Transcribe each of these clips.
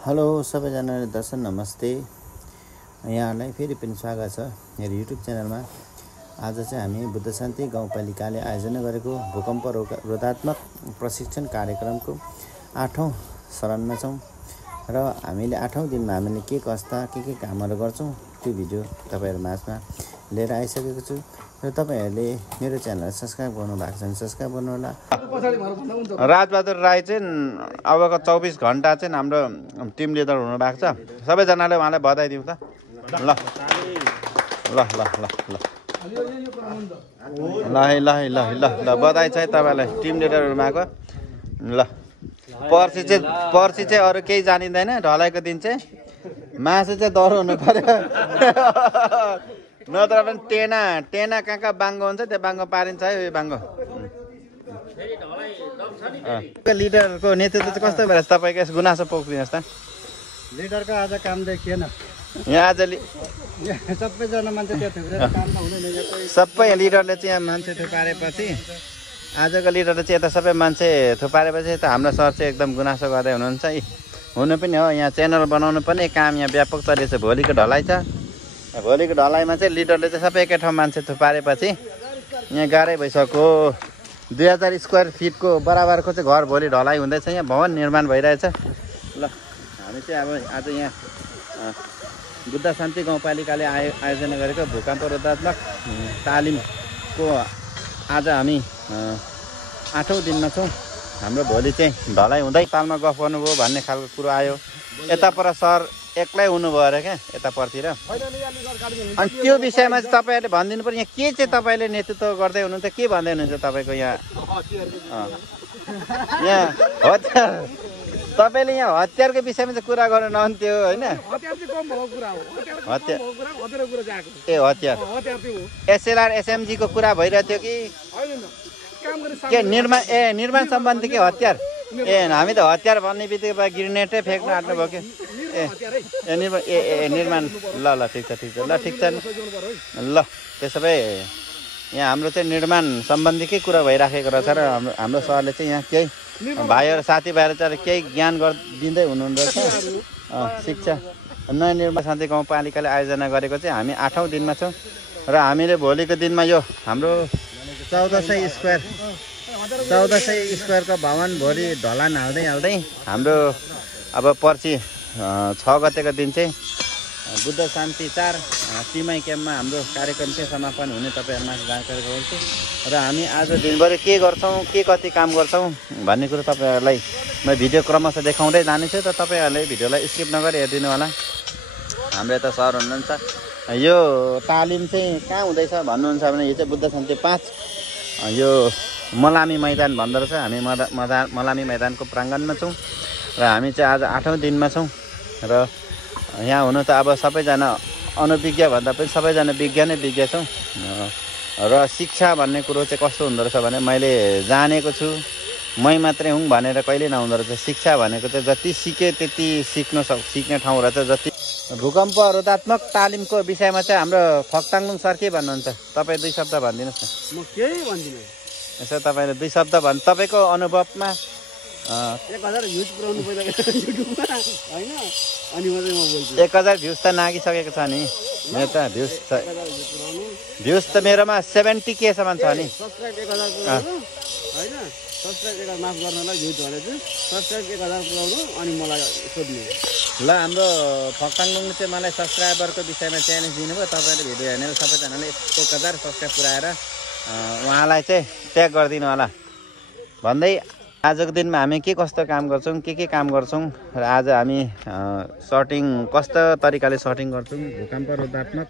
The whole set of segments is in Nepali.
हेलो सबैजनालाई दर्शक नमस्ते। यहाँलाई फेरि पनि स्वागत छ मेरो युट्युब च्यानलमा। आज चाहिँ हामी बुद्ध शान्ति गाउँपालिकाले आयोजना गरेको भूकम्प रोधात्मक प्रशिक्षण कार्यक्रमको 8औं चरणमा छौँ र हामीले 8औं दिनमा हामीले के कस्ता के कामहरू गर्छौँ त्यो भिडियो तपाईहरु माझमा लिएर आइसकेको छु र तपाईहरुले मेरो च्यानललाई सब्स्क्राइब गर्नु भएको छ भने सब्स्क्राइब गर्नु होला। राजबहादुर राई चाहिँ अबको 24 घण्टा चाहिँ हाम्रो टिम लिडर हुनु भएको छ। सबैजनाले उहाँलाई बधाई दिउँ त। ल ल ल ल ल ल ल ल ल बधाई छ तपाईलाई टिम लिडर हुनु भएको। ल पर्सि चाहिँ अरु केही जानिदैन। ढलाइको दिन चाहिँ मासु चाहिँ दरो हुनु पर्यो नत्र पनि टेना कहाँ बाङ्गो हुन्छ त्यो बाङ्गो पारिन्छ है। यो बाङ्गो लिडरको नेतृत्व चाहिँ कस्तो भएर तपाईको यस गुनासो पोख्दिनुहोस् त। लिडरको आज काम देखिएन यहाँ आज सबैजना मान्छे त्यहाँ थुप्रेर काम त हुँदैन। सबै लिडरले चाहिँ यहाँ मान्छे थुपारेपछि आजको लिडरले चाहिँ यता सबै मान्छे थुपारेपछि त हाम्रो सर चाहिँ एकदम गुनासो गर्दै हुनुहुन्छ। हुनु पनि हो, यहाँ च्यानल बनाउनु पनि काम यहाँ व्यापक चलेछ। भोलिको ढलाइ छ, भोलिको ढलाइमा चाहिँ लिडरले चाहिँ सबै एकै ठाउँ मान्छे थुपारेपछि यहाँ गाह्रै भइसक्यो। 2000 स्क्वायर फिटको बराबरको चाहिँ घर भोलि ढलाइ हुँदैछ। यहाँ भवन निर्माण भइरहेछ। ल हामी चाहिँ अब आज यहाँ बुद्ध शान्ति गाउँपालिकाले आयोजना गरेको भूकम्प रोधात्मक तालिमको आज हामी 8औं दिनमा छौँ। हाम्रो भोलि चाहिँ ढलाइ हुँदै तालमा गफ गर्नुभयो भन्ने खालको कुरो आयो। यता पर सर एक्लै हुनुभयो अरे क्या यतापट्टि र। अनि त्यो विषयमा चाहिँ तपाईँहरूले भनिदिनु पर्यो। यहाँ के चाहिँ तपाईँले नेतृत्व गर्दै हुनुहुन्छ, के भन्दै हुनुहुन्छ तपाईँको यहाँ हतियार। तपाईँले यहाँ हतियारको विषयमा चाहिँ कुरा गर्नु नहुन्थ्यो होइन। हतियार एसएलआर एसएमजीको कुरा भइरहेको थियो कि के निर्माण सम्बन्धी के हतियार। हामी त हतियार भन्ने बित्तिकै ग्रेनेडै फेक्न आँट्नु भयो कि निर्माण। ल ठिक छ ल ठिक छ ल। त्यसो भए यहाँ हाम्रो चाहिँ निर्माण सम्बन्धीकै कुरा भइराखेको रहेछ र हाम्रो सरले चाहिँ यहाँ केही भाइहरू साथीभाइहरू चाहिँ केही ज्ञान दिँदै हुनुहुँदो रहेछ। शिक्षा नयाँ निर्माण शान्ति गाउँपालिकाले आयोजना गरेको चाहिँ हामी 8औं दिनमा छौँ र हामीले भोलिको दिनमा यो हाम्रो 1400 स्क्वायरको भवन भोलि ढलान हाल्दै हाम्रो अब पर्सि 6 गतेको दिन चाहिँ बुद्ध शान्ति 4 टिमाई क्याम्पमा हाम्रो कार्यक्रम चाहिँ समापन हुने तपाईँहरूमा जानकारी गराउँछु। र हामी आज दिनभरि के गर्छौँ, के कति काम गर्छौँ भन्ने कुरो तपाईँहरूलाई म भिडियो क्रमशः देखाउँदै जानेछु। त तपाईँहरूले भिडियोलाई स्किप नगरी हेरिदिनु होला। हाम्रो यता सर हुनुहुन्छ। यो तालिम चाहिँ कहाँ हुँदैछ भन्नुहुन्छ भने यो चाहिँ बुद्ध शान्ति 5 यो मलामी मैदान भन्दो रहेछ। हामी मलामी मैदानको प्राङ्गणमा छौँ र हामी चाहिँ आज 8औं दिनमा छौँ। र यहाँ हुनु त अब सबैजना अनभिज्ञ भन्दा पनि सबैजना विज्ञ नै विज्ञ छौँ। र शिक्षा भन्ने कुरो चाहिँ कस्तो हुँदो रहेछ भने मैले जानेको छु, मै मात्रै हुँ भनेर कहिले नहुँदो रहेछ। शिक्षा भनेको चाहिँ जति सिके त्यति सिक्ने ठाउँ रहेछ। जति भूकम्प रोधात्मक तालिमको विषयमा चाहिँ हाम्रो फक्ताङलुङ सर के भन्नुहुन्छ, तपाईँ 2 शब्द भनिदिनुहोस् न। म केही भन्दिनँ। यसो तपाईँले 2 शब्द तपाईँको अनुभवमा 1000 भ्युज पुऱ्याउनु पर्यो युट्युबमा होइन, अनि मात्रै म बोल्छु। 1000 भ्युज त नागिसकेको छ नि मेरो त। भ्युज त मेरोमा 70K सम्म छ नि। सब्स्क्राइब 1000 पुऱ्याउनु होइन, सब्स्क्राइब 1000 माफ गर्नलाई भ्युज भनेछु। सब्स्क्राइब 1000 पुऱ्याउनु अनि मलाई सोध्नु। ल हाम्रो फक्ताङलुङले चाहिँ मलाई सब्सक्राइबरको विषयमा च्यालेन्ज दिनुभयो। तपाईँले भिडियो हेर्ने सबैजनाले 1000 सब्सक्राइब पुऱ्याएर उहाँलाई चाहिँ ट्याग गरिदिनु होला भन्दै आजको दिनमा हामी के कस्तो काम गर्छौँ, के काम गर्छौँ र आज हामी सर्टिङ कस्तो तरिकाले सर्टिङ गर्छौँ। भूकम्प रोधात्मक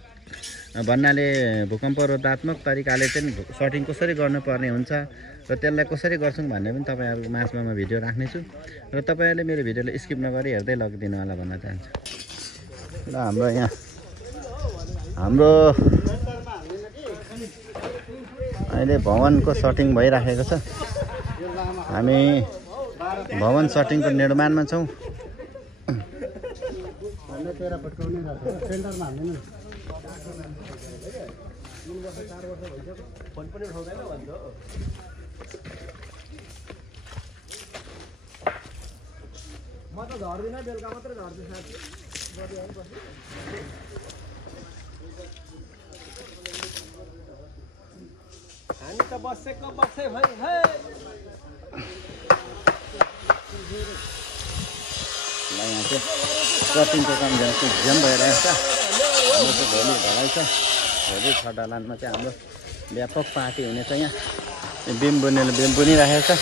भन्नाले भूकम्प रोधात्मक तरिकाले चाहिँ सर्टिङ कसरी गर्नुपर्ने हुन्छ र त्यसलाई कसरी गर्छौँ भन्ने पनि तपाईँहरूको माझमा म भिडियो राख्नेछु र तपाईँहरूले मेरो भिडियोलाई स्किप नगरी हेर्दै लगिदिनु होला भन्न चाहन्छु। र हाम्रो यहाँ हाम्रो अहिले भवनको सर्टिङ भइराखेको छ। हामी भवन सर्टिङको निर्माणमा छौँ। म त झर्दिनँ बेलुका मात्रै झर्छु साथी हामी त बसेको बस्दै भयो है यहाँ चाहिँ कटिङको काम झ्याम भइरहेको छ हाम्रो चाहिँ भोलि ढलाइ छ भोलि छ ढलानमा चाहिँ हाम्रो व्यापक पार्टी हुनेछ यहाँ बिम बुनेर बिम बुनिराखेको छ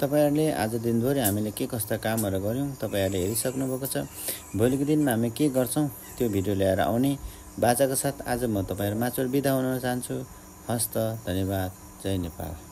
तपाईँहरूले आज दिनभरि हामीले के कस्ता कामहरू गऱ्यौँ तपाईँहरूले हेरिसक्नु भएको छ भोलिको दिनमा हामी के गर्छौँ त्यो भिडियो ल्याएर आउने बाचाको साथ आज म तपाईँहरू माचुर बिदा हुन चाहन्छु हस्त धन्यवाद जय नेपाल।